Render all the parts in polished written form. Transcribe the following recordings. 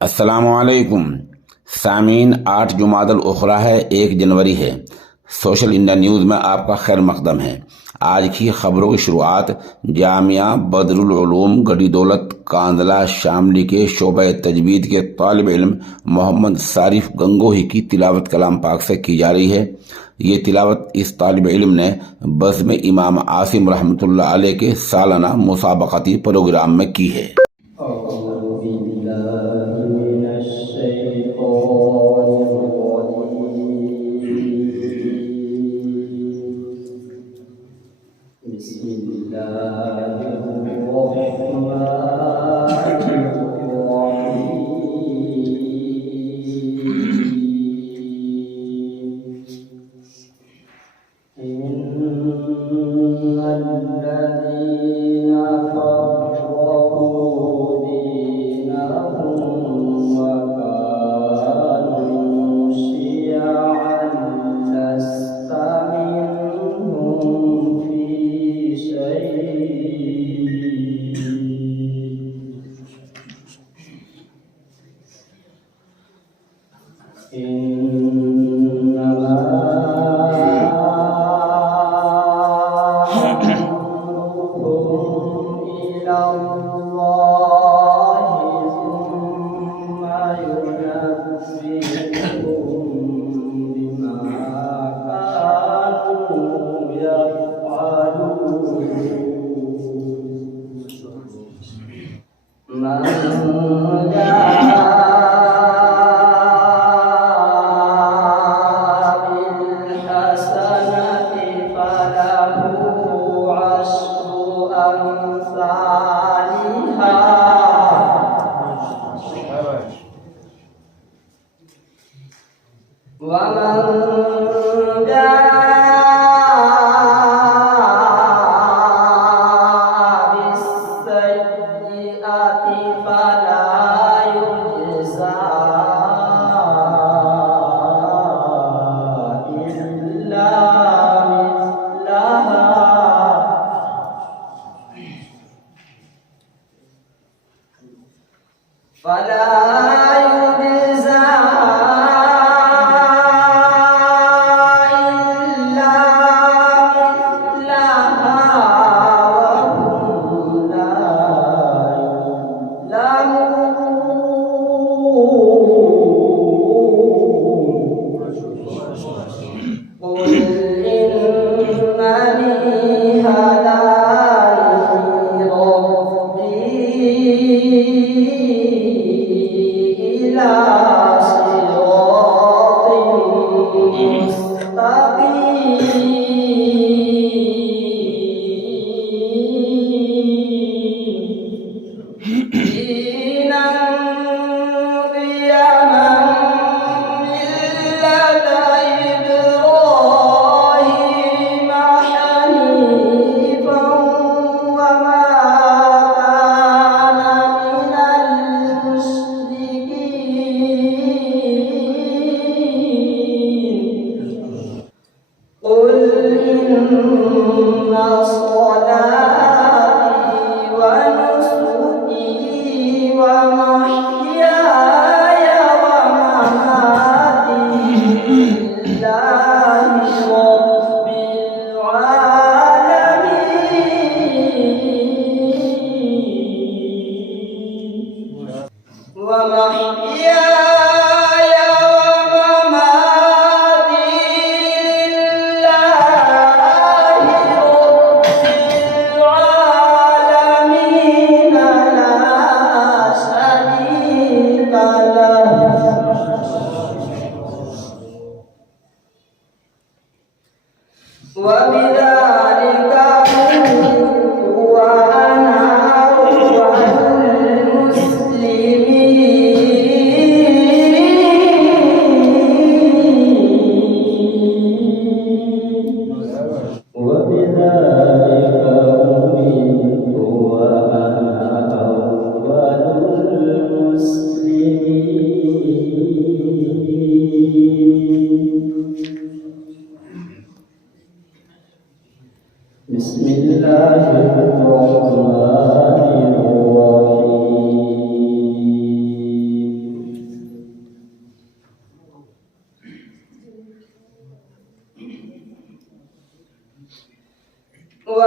अस्सलामुअलैकुम सामीन। 8 जुमादल उखरा है, 1 जनवरी है। सोशल इंडिया न्यूज़ में आपका खैर मकदम है। आज की खबरों की शुरुआत जामिया बदरुल उलूम गड़ी दौलत कांदला शामली के शोबा तजवीद के तालिब इल्म मोहम्मद सारिफ गंगोही की तिलावत कलाम पाक से की जा रही है। ये तिलावत इस तालिब इल्म ने बज़्म इमाम आसिम रहमतुल्लाह अलैह के सालाना मुसाबकती प्रोग्राम में की है।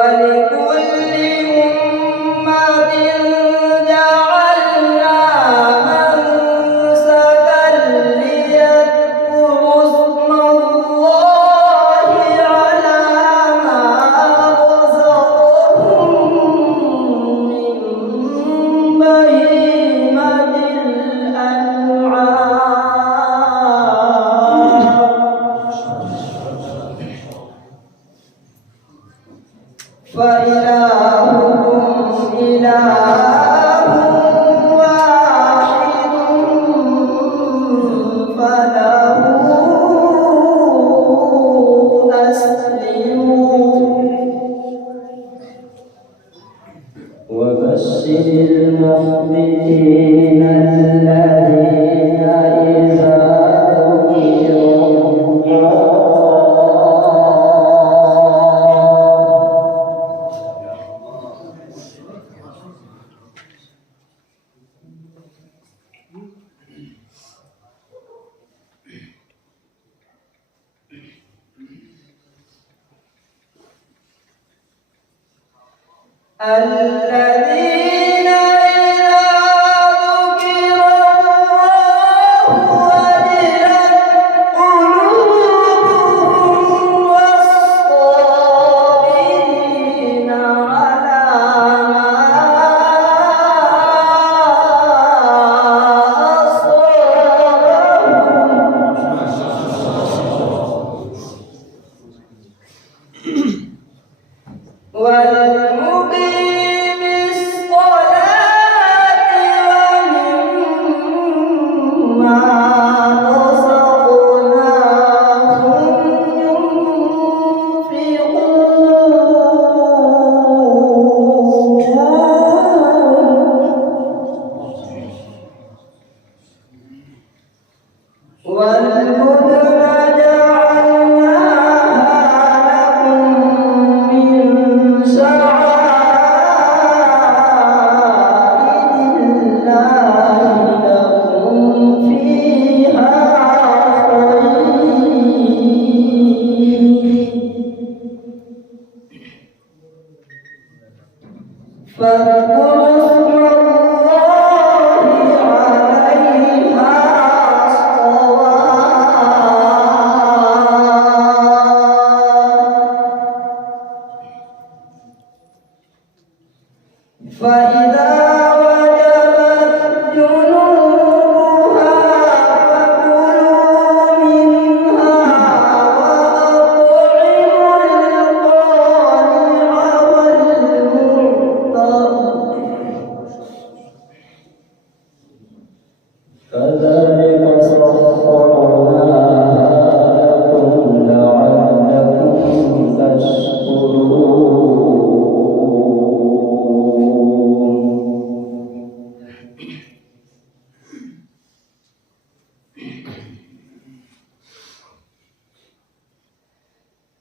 ولكل أمة جعلنا منسكا ليذكروا اسم الله على ما رزقهم من بهيمة الأنعام فإلهكم إله واحد فله أسلموا وبشر المخبتين الذين إذا ذكروا الذين إذا ذكر الله وجلت قلوبهم والصابرين على ما أصابهم والمقيم الصلاة ومما رزقناهم ينفقون والبدن جعلناها لكم من شعائر الله لكم فيها خير فاذكروا اسم الله عليها فإذا وجبت جنوبها فكلوا منها وأطعموا القانع والمعتر كذلك سخرناها لكم لعلكم تشكرون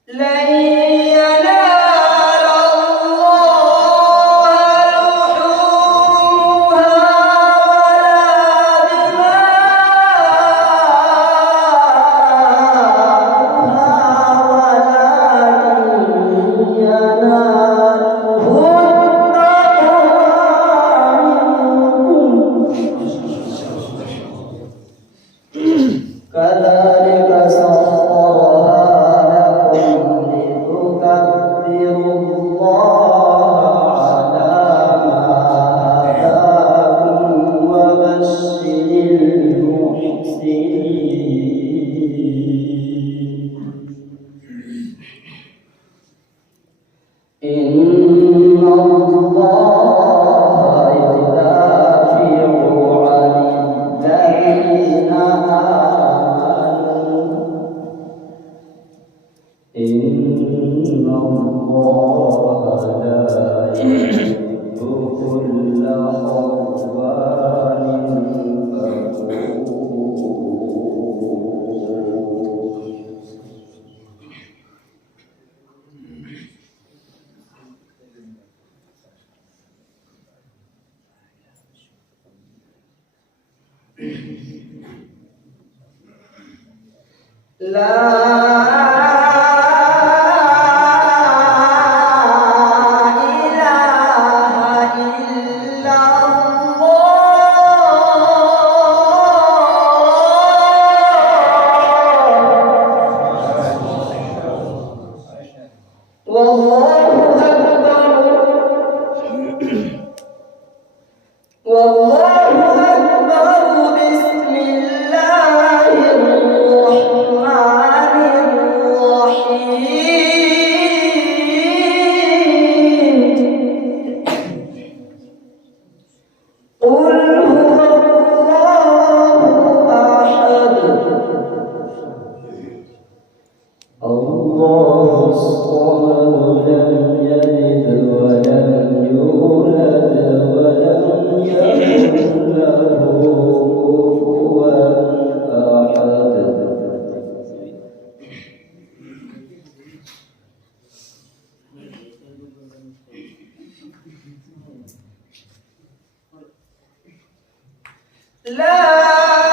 لن ينال الله لحومها ولا دماؤها ولكن يناله التقوى منكم كذلك سخرها لكم لتكبروا الله على ما هداكم وبشر المحسنين إن الله يدافع عن الذين آمنوا إن الله لا يحب كل خوان لا لا